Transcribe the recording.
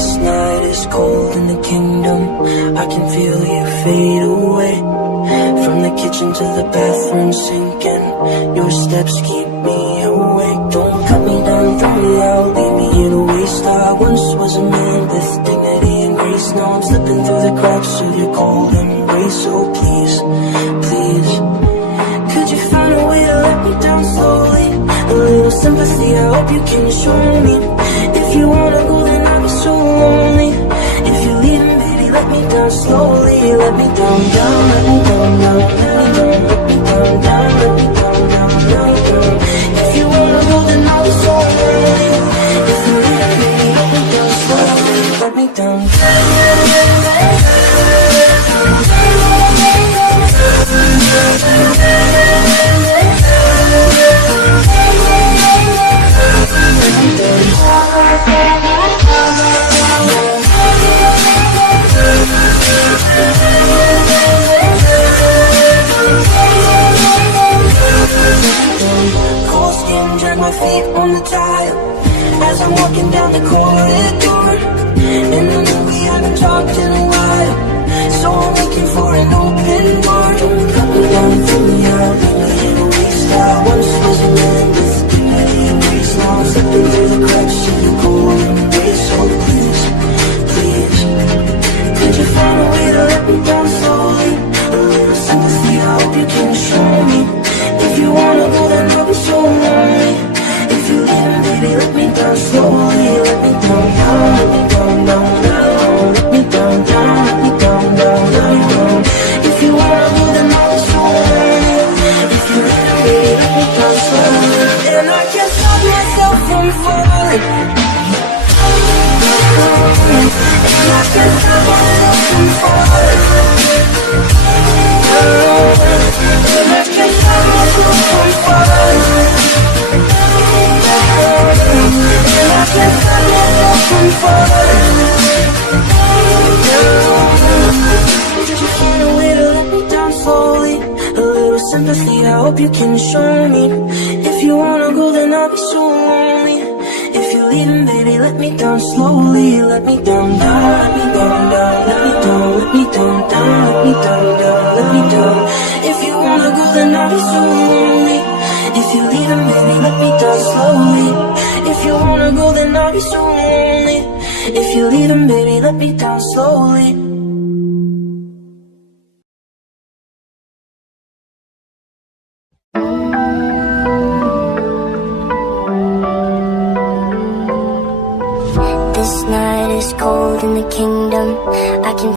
This night is cold in the kingdom. I can feel you fade away. From the kitchen to the bathroom sinking, your steps keep me awake. Don't cut me down, throw me out, leave me in a waste. I once was a man with dignity and grace. Now I'm slipping through the cracks of your cold embrace. So please, please, could you find a way to let me down slowly? A little sympathy, I hope you can show me. If you wanna go, then I'll be so lonely. If you're leaving, baby, let me down slowly. Let me down, down, let me down, down, let me down, let me down, down, let me down, down, down, down. If you wanna go, then I'll be so lonely. If you're leaving, baby, let me down slowly. Let me down, cold skin, drag my feet on the tile as I'm walking down the corridor. And I know we haven't talked in a while, so I'm looking for an open door. Don't cut me down, throw me out, leave me in a waste. I once was a man with dignity and grace. Now I'm slipping through the cracks of your cold embrace. So please, please, could you find a way to let me down slowly? A little sympathy, I hope you can show me. If you wanna go, then I'll be so lonely. If you're leaving, baby, let me down slowly. Let me down, down, let me down, down, down. Let me down, down, let me down, down, down, down. If you wanna go, then I'll be so lonely. If you're leaving, baby, let me down slowly. And I can't stop myself from falling. And I can't stop myself from falling. And I can't stop myself from falling. And I can't stop myself from falling. Just find a way to let me down slowly. A little sympathy, I hope you can show me. If you wanna go, then I'll be so lonely. If you're leaving, baby, let me down slowly. Let me down, down, let me down, down, let me down, let me down, down, let me down, down, let me down. If you wanna go, then I'll be so lonely. If you're leaving, baby, let me down slowly. If you wanna go, then I'll be so lonely. If you're leaving, baby, let me down slowly. This night is cold in the kingdom. I can